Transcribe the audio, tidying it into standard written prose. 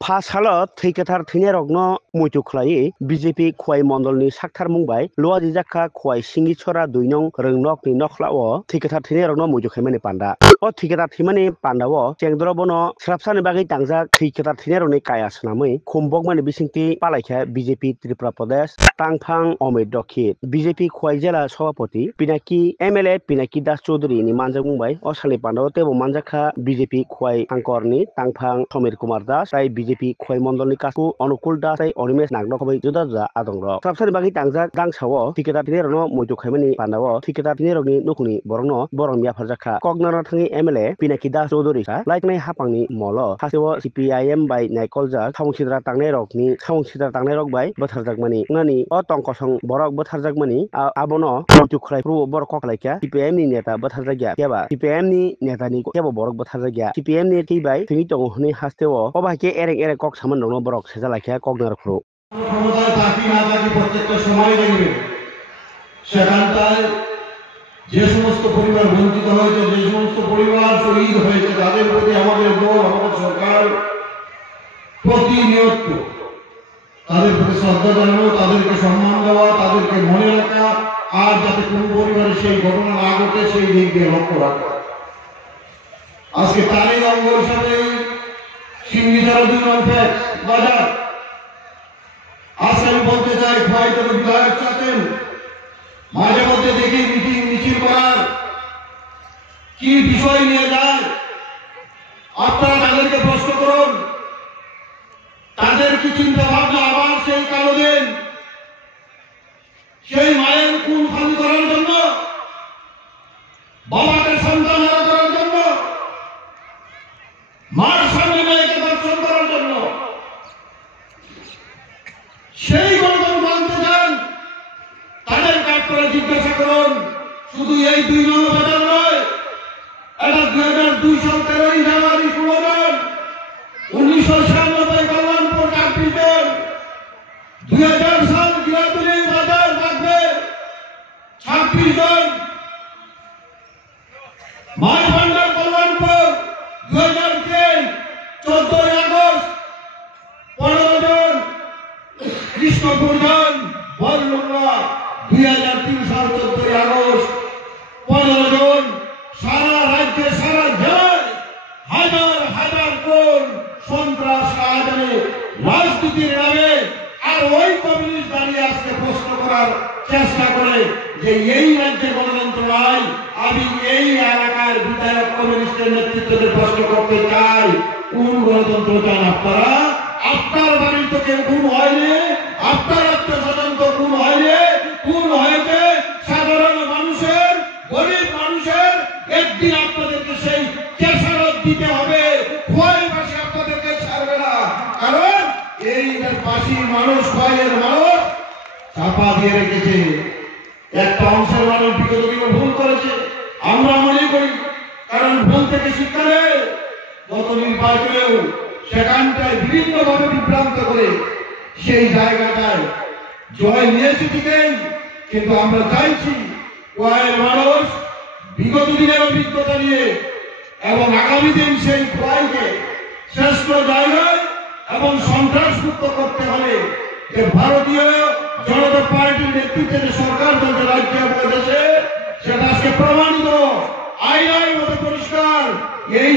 फासाल थैकेथार थैनाय रगनो मयतु खलायै बीजेपी खवाई मण्डलनि साक्थार मुंबाय लुवाजी जाखा खवाई सिंगि छरा 2 नं रोंनक नि नखलाओ थैकेथार थैनाय रगनो मयतु खायमानि पान्डा ओ थैकेथार थैमानि पान्डाओ चेंद्र बनो स्राबसानि बागै तांजा थैकेथार थैनाय रगनि काया सनामै खुम्बक मानि बिसिंति पालायखा बीजेपी त्रिपुरा प्रदेश तांफां अमित दक्षित बीजेपी खवाई जिला सभापति पिनाकी एमएलए पिनाकी दास चौधरी नि मानजा बुंबाय असालि पान्डाओ तेबो मानजाखा बीजेपी खवाई हांकरनि तांफां समीर कुमार दास ताई बीजेपी खवाई मण्डलनि काकु अनुकूल दास ताई अनिमेश नागनखबै जुदा जुदा आदंग स्राबसानि बागै तांजा गांसाओ थैकेथार थैनाय रगनो मयतु खायमानि पान्डाओ थैकेथार थैनाय रगनि नखुनि बरंनो बरं मियाफार जाखा कगनाना थांनि एमएलए पिनाकी दास चौधरी सा लाइकनाय हापांनि मल हासेओ सीपीआईएम बाय नायकलजा सामुंसिद्रा तांनाय रग बाय बोथारजाकमानि नानि अ टंकसं बरक बोथारजाकमानि आबनो मयतु खलायफ्रु बर कखलायखा सीपीआईएम नि नेता बोथारजागिया केबा सीपीआईएम नि नेतानि केबो बरक बोथारजागिया सीपीआईएम नि थैबाय थैनि दङ हनै हास्तेओ अबाके एरें कक सामान दङ बरक सेजालायखा कगनारफ्रु ক্ষমতায় থাকি না থাকি প্রত্যেকটা সময় দেখবে সেখানটায় যে সমস্ত পরিবার বঞ্চিত হয়েছে, যে সমস্ত পরিবার শহীদ হয়েছে, তাদের প্রতি আমাদের দল, আমাদের সরকার প্রতিনিয়ত তাদের প্রতি শ্রদ্ধা জানানো, তাদেরকে সম্মান দেওয়া, তাদেরকে মনে রাখা, আর যাতে কোন পরিবারে সেই ঘটনা না ঘটে সেই দিক দিয়ে লক্ষ্য রাখা। আজকে তারই অঙ্গ হিসাবে সিংহীছড়া 2 নং বাজার আজকে আমি বলতে চাই, হয়তো বিধায়ক চাচ্ছেন মাঝে মধ্যে দেখি মিছিল করার কি বিষয় নিয়ে যায়, আপনারা তাদেরকে প্রশ্ন করুন, তাদের কি চিন্তা ভাবনা আবার সেই কালো দিন, সেই মায়ের খুন খালি করার জন্য, বাবাকে সন্তান হারা করার জন্য, মার সামনে মেয়েকে দর্শন করার জন্য, সেই গণতন্ত্র মানতে চান, তাদের কাজ করে জিজ্ঞাসা করুন। শুধু এই 2 নং বাজার নয়, এটা 2002 সাল 13 জানুয়ারি শুরু হলেন, 1996 কল্যাণপুর কাটপিটেন, 2000 সাল গিয়াতুলি বাজার থাকবে 26 জন, মাছ ভান্ডার কল্যাণপুর 2003 14 আগস্ট 15 জন, কৃষ্ণপুর জন বরলুঙ্গা 2003 সাল 14 আগস্ট 15 জন, সারা রাজ্যে সারা জেলায় হাজার হাজার কোন সন্ত্রাস রাজনীতি রাজনীতির নামে আর ওই কমিউনিস্ট দাঁড়িয়ে আজকে প্রশ্ন করার চেষ্টা করে যে এই রাজ্যে গণতন্ত্র নাই। আমি এই এলাকার বিধায়ক কমিউনিস্টের নেতৃত্বে প্রশ্ন করতে চাই, কোন গণতন্ত্র চান আপনারা? আপনার বাড়ির তো কেউ খুন হয়নি, আপনার আত্মীয়-স্বজন তো খুন হয়নি, খুন হয়েছে সাধারণ মানুষের, গরিব মানুষের। একদিন আপনাদেরকে সেই খেসারত দিতে হবে, খোয়াই পাশে আপনাদেরকে ছাড়বে না, কারণ এই পাশির মানুষ, খোয়াইয়ের মানুষ চাপা দিয়ে রেখেছে। একটা অংশের মানুষ বিগত দিনে ভুল করেছে, আমরা মনে করি, কারণ ভুল থেকে শিক্ষা নেই। গত নির্বাচনেও সেখানটায় বিভিন্নভাবে বিভ্রান্ত করে সেই জায়গাটায় জয় নিয়েছে ঠিকই, কিন্তু আমরা চাইছি খোয়াইয়ের মানুষ বিগত দিনের অভিজ্ঞতা নিয়ে এবং আগামী দিন সেই খোয়াইকে শ্রেষ্ঠ জায়গায় এবং সন্ত্রাসমুক্ত করতে হলে যে ভারতীয় জনতা পার্টির নেতৃত্বে যে সরকার চলছে রাজ্যে এবং দেশে, সেটা আজকে প্রমাণিত, আইনের মতো পরিষ্কার। এই